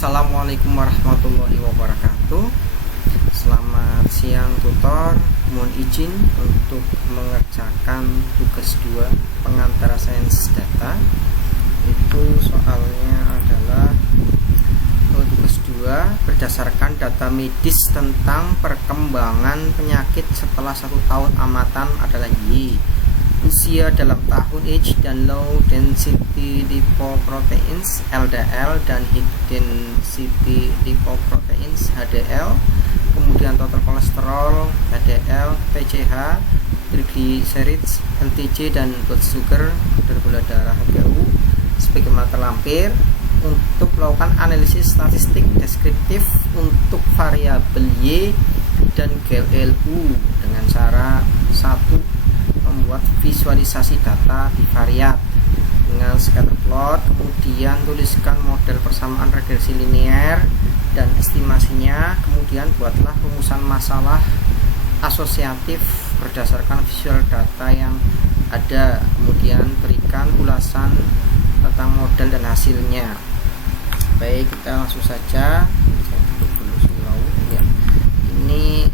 Assalamualaikum warahmatullahi wabarakatuh. Selamat siang tutor. Mohon izin untuk mengerjakan tugas 2 pengantar sains data. Itu soalnya adalah tugas 2 berdasarkan data medis tentang perkembangan penyakit setelah 1 tahun amatan adalah Y. Usia dalam tahun, age dan low density lipoproteins LDL dan high density lipoproteins HDL, kemudian total kolesterol HDL, PCH, triglycerides, LTJ dan blood sugar, kadar gula darah HbA1 sebagaimana terlampir. Untuk melakukan analisis statistik deskriptif untuk variabel Y dan GLU dengan cara 1. Membuat visualisasi data bivariat dengan scatter plot, kemudian tuliskan model persamaan regresi linear dan estimasinya, kemudian buatlah rumusan masalah asosiatif berdasarkan visual data yang ada, kemudian berikan ulasan tentang model dan hasilnya. Baik, kita langsung saja. Saya tutup dulu ya. Ini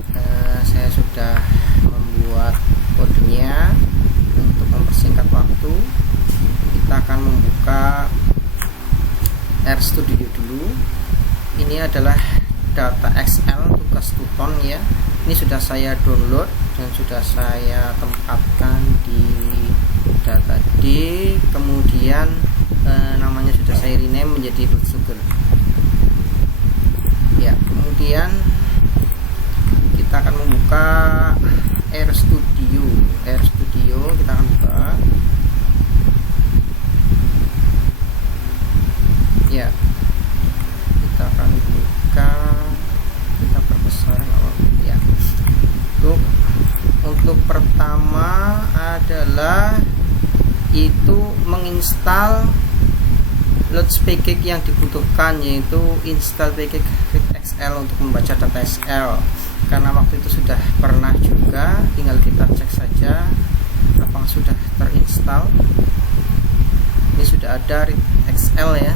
saya sudah membuat kodenya. Untuk mempersingkat waktu, kita akan membuka RStudio dulu. Ini adalah data Excel tugas Tuton ya. Ini sudah saya download dan sudah saya tempatkan di data D. Kemudian namanya sudah saya rename menjadi blood sugar ya. Kemudian kita akan membuka RStudio kita akan buka ya. Kita akan buka, kita perbesar ya. Untuk pertama adalah itu menginstal loads package yang dibutuhkan, yaitu install package Excel untuk membaca data Excel. Karena waktu itu sudah pernah juga, tinggal kita cek saja apakah sudah terinstall. Ini sudah ada Excel ya.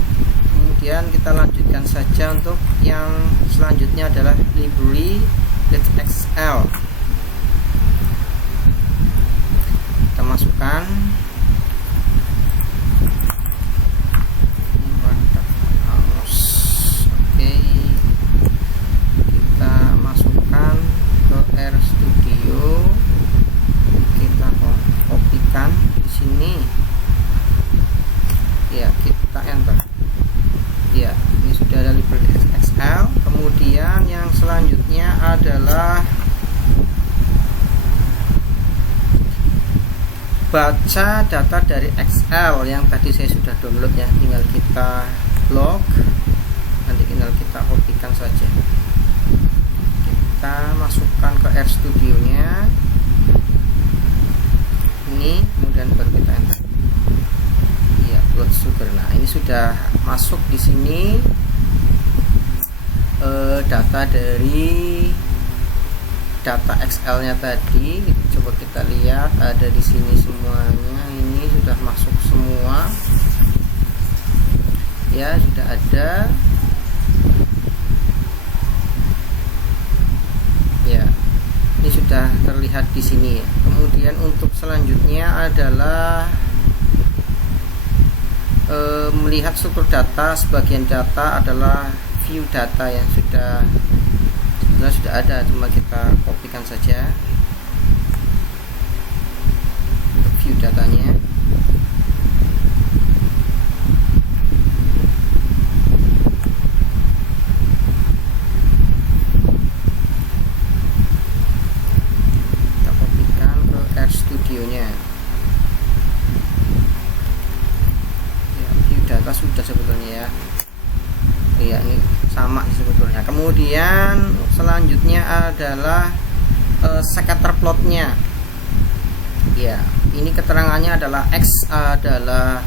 Kemudian kita lanjutkan saja untuk yang selanjutnya adalah library read Excel. Kita masukkan ke RStudio, kita kopikan di sini ya, kita enter ya. Ini sudah ada library Excel. Kemudian yang selanjutnya adalah baca data dari Excel yang tadi saya sudah download ya. Tinggal kita log, nanti tinggal kita kopikan saja. Kita masukkan ke RStudio nya ini, kemudian baru kita enter ya, blood sugar. Nah, ini sudah masuk di sini data dari data Excel nya tadi. Coba kita lihat, ada di sini semuanya. Ini sudah masuk semua ya, sudah ada ya. Ini sudah terlihat di sini ya. Kemudian untuk selanjutnya adalah melihat struktur data. Sebagian data adalah view data yang sudah ada, cuma kita kopikan saja untuk view datanya. Studionya ya, view data sudah sebetulnya ya. Iya, ini sama sebetulnya. Kemudian selanjutnya adalah scatter plotnya ya. Ini keterangannya adalah X adalah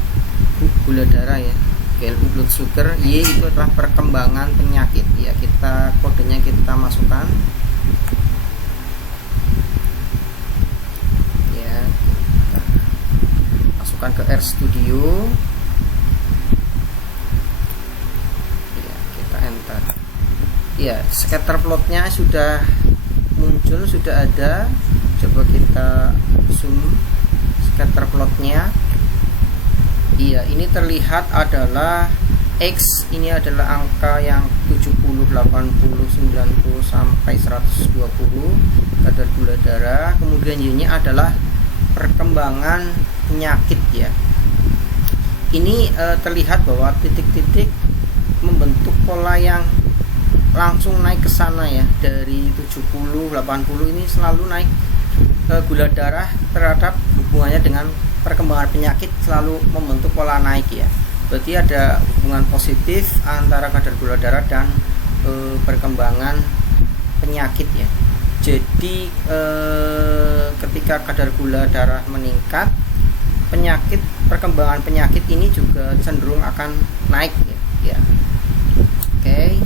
gula darah ya, GLU blood sugar, Y itu adalah perkembangan penyakit ya. Kita kodenya kita masukkan ya, kita masukkan ke RStudio ya, kita Ya, scatter plotnya sudah muncul, sudah ada. Coba kita zoom scatter plotnya. Iya, ini terlihat adalah X, ini adalah angka yang 70, 80, 90 sampai 120 kadar gula darah. Kemudian Y-nya adalah perkembangan penyakit ya. Ini terlihat bahwa titik-titik membentuk pola yang langsung naik ke sana ya. Dari 70, 80 ini selalu naik gula darah terhadap hubungannya dengan perkembangan penyakit, selalu membentuk pola naik ya. Berarti ada hubungan positif antara kadar gula darah dan perkembangan penyakit ya. Jadi ketika kadar gula darah meningkat, perkembangan penyakit ini juga cenderung akan naik ya. Oke,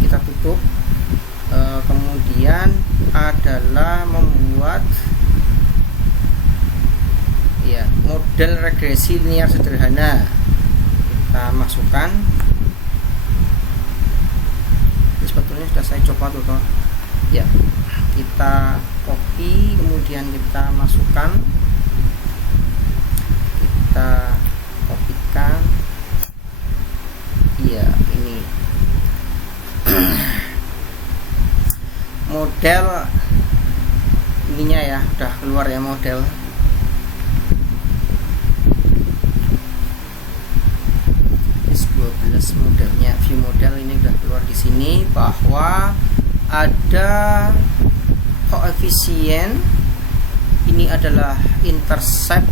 kita tutup. Kemudian adalah membuat ya model regresi linear sederhana. Kita masukkan. Ini sebetulnya sudah saya coba tuh toh. Ya, kita copy, kemudian kita masukkan, kita kopikan. Iya, ini model ininya ya, udah keluar ya model. Modelnya, view model ini udah keluar di sini, bahwa ada koefisien ini adalah intercept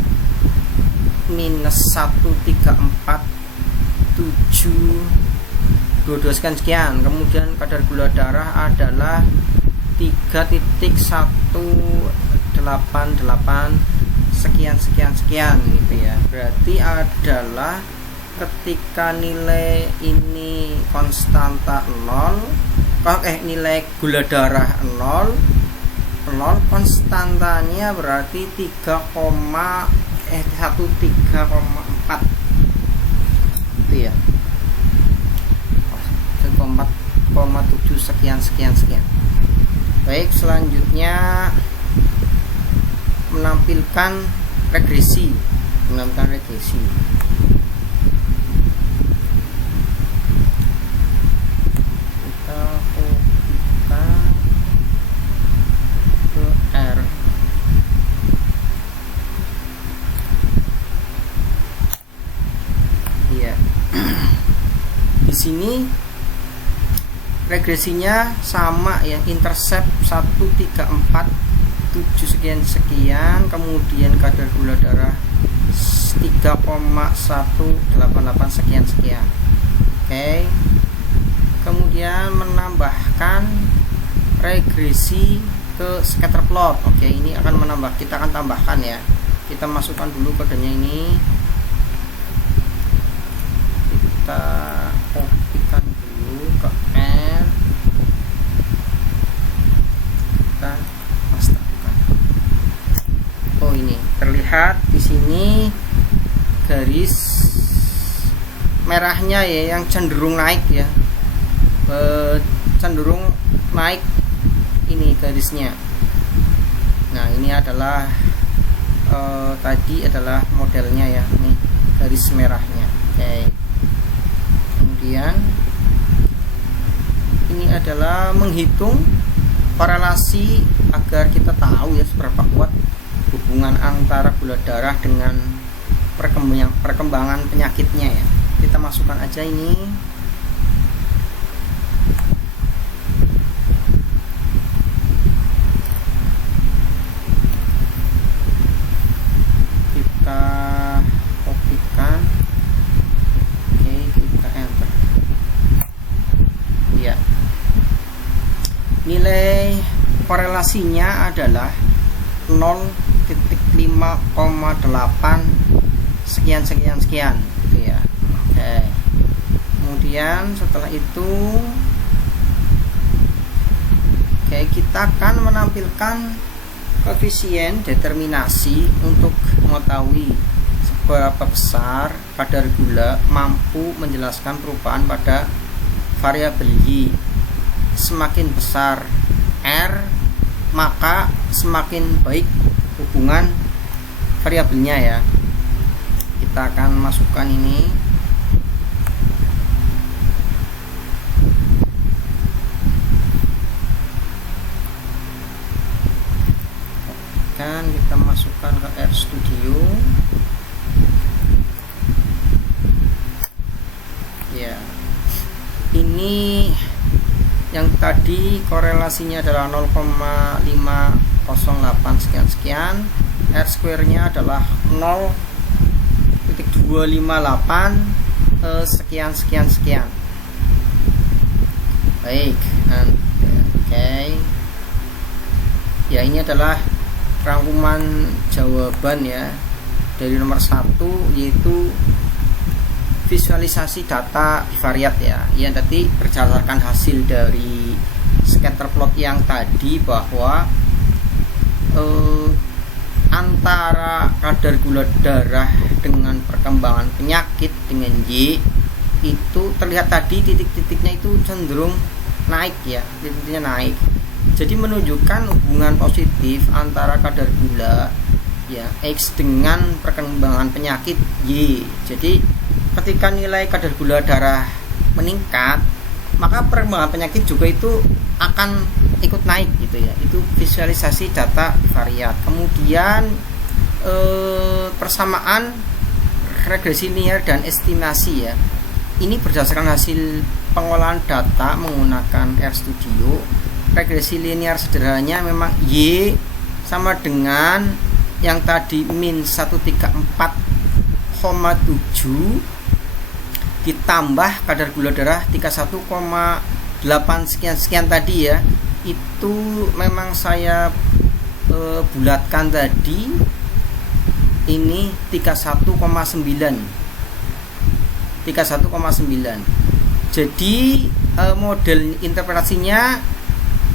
minus 134,722 sekian. Kemudian kadar gula darah adalah 3.188 sekian gitu ya. Berarti adalah ketika nilai ini konstanta 0, nilai gula darah 0, konstantanya berarti 13,4 itu ya, 1,4,7 sekian. Baik, selanjutnya menampilkan regresi. Di sini regresinya sama ya, intercept 134,7 sekian, kemudian kadar gula darah 3,188 sekian. Oke. Kemudian menambahkan regresi ke scatter plot. Oke, ini kita akan tambahkan ya. Kita masukkan dulu kodenya ini. Kita kopikan dulu ke R, kita pastekan. Oh, ini terlihat di sini garis merahnya ya, yang cenderung naik ya, cenderung naik ini garisnya. Nah, ini adalah tadi adalah modelnya ya, nih garis merahnya. Oke. Kemudian ini adalah menghitung korelasi agar kita tahu ya seberapa kuat hubungan antara gula darah dengan perkembangan penyakitnya ya. Kita masukkan aja ini. Kita kopikan. Oke, kita enter. Ya. Nilai korelasinya adalah 0,5,8 sekian gitu ya. Oke. Kemudian setelah itu kita akan menampilkan koefisien determinasi untuk mengetahui seberapa besar kadar gula mampu menjelaskan perubahan pada variabel Y. semakin besar R, maka semakin baik hubungan variabelnya ya. Kita akan masukkan ini. Kan kita masukkan ke RStudio. Ya. Ini yang tadi korelasinya adalah 0,508 sekian-sekian, R square-nya adalah 0,258 sekian-sekian. Baik, oke. Ya, ini adalah rangkuman jawaban ya dari nomor 1, yaitu visualisasi data bivariat ya, yang tadi berdasarkan hasil dari scatter plot yang tadi, bahwa antara kadar gula darah dengan perkembangan penyakit dengan Y itu terlihat tadi titik-titiknya itu cenderung naik ya, titiknya naik. Jadi menunjukkan hubungan positif antara kadar gula ya X dengan perkembangan penyakit Y. Jadi ketika nilai kadar gula darah meningkat, maka perkembangan penyakit juga itu akan ikut naik gitu ya. Itu visualisasi data bivariat. Kemudian persamaan regresi linear dan estimasi ya. Ini berdasarkan hasil pengolahan data menggunakan RStudio. Regresi linear sederhananya memang Y sama dengan yang tadi min 134,7 ditambah kadar gula darah 31,8 sekian-sekian tadi ya. Itu memang saya bulatkan tadi, ini 31,9. Jadi model interpretasinya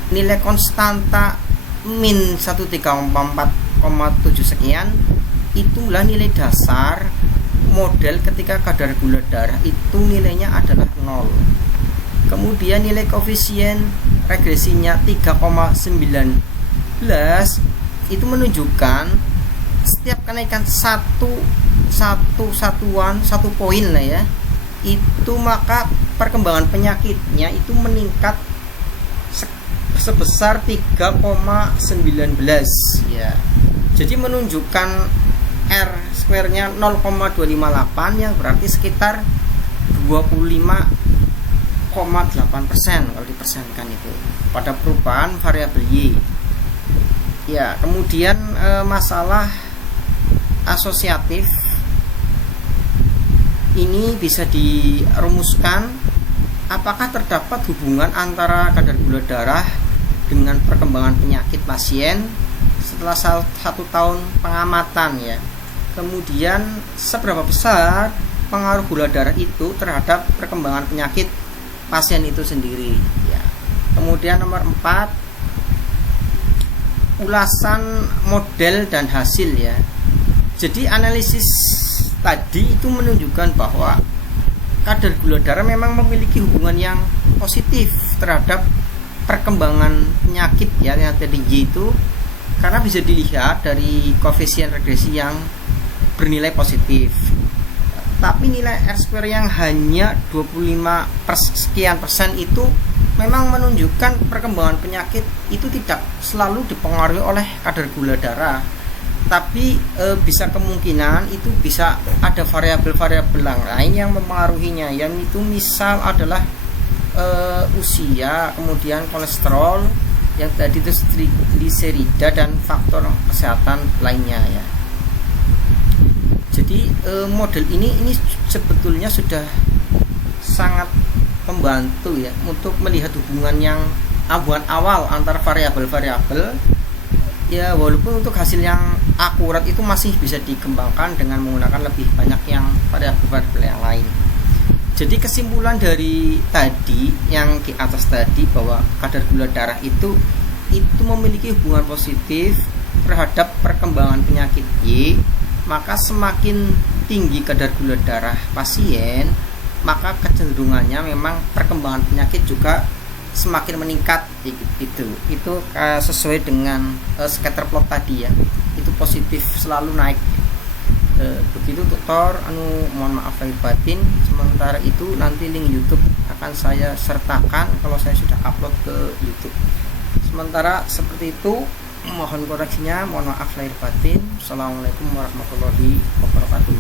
nilai konstanta min 134,7 sekian itulah nilai dasar model ketika kadar gula darah itu nilainya adalah 0. Kemudian nilai koefisien regresinya 3,19 itu menunjukkan setiap kenaikan satu poin lah ya, itu maka perkembangan penyakitnya itu meningkat sebesar 3,19 ya. Jadi menunjukkan R square-nya 0,258 yang berarti sekitar 25,8% kalau dipersenkan itu pada perubahan variabel Y. Ya, kemudian masalah asosiatif ini bisa dirumuskan, apakah terdapat hubungan antara kadar gula darah dengan perkembangan penyakit pasien setelah 1 tahun pengamatan ya. Kemudian seberapa besar pengaruh gula darah itu terhadap perkembangan penyakit pasien itu sendiri ya. Kemudian nomor 4, ulasan model dan hasil ya. Jadi analisis tadi itu menunjukkan bahwa kadar gula darah memang memiliki hubungan yang positif terhadap perkembangan penyakit ya, yang tadi Y itu, karena bisa dilihat dari koefisien regresi yang bernilai positif. Tapi nilai R square yang hanya 25% itu memang menunjukkan perkembangan penyakit itu tidak selalu dipengaruhi oleh kadar gula darah, tapi bisa kemungkinan itu bisa ada variabel-variabel lain yang mempengaruhinya, yang itu misal adalah usia, kemudian kolesterol, yang tadi itu trigliserida dan faktor kesehatan lainnya ya. Jadi model ini sebetulnya sudah sangat membantu ya untuk melihat hubungan yang awal antara variabel-variabel ya, walaupun untuk hasil yang akurat itu masih bisa dikembangkan dengan menggunakan lebih banyak yang variabel-variabel yang lain. Jadi kesimpulan dari tadi yang di atas tadi, bahwa kadar gula darah itu memiliki hubungan positif terhadap perkembangan penyakit Y, maka semakin tinggi kadar gula darah pasien, maka kecenderungannya memang perkembangan penyakit juga semakin meningkat. Itu sesuai dengan scatter plot tadi ya, itu positif selalu naik. Begitu tutor, mohon maaf lahir batin. Sementara itu nanti link YouTube akan saya sertakan kalau saya sudah upload ke YouTube. Sementara seperti itu, mohon koreksinya, mohon maaf lahir batin. Assalamualaikum warahmatullahi wabarakatuh.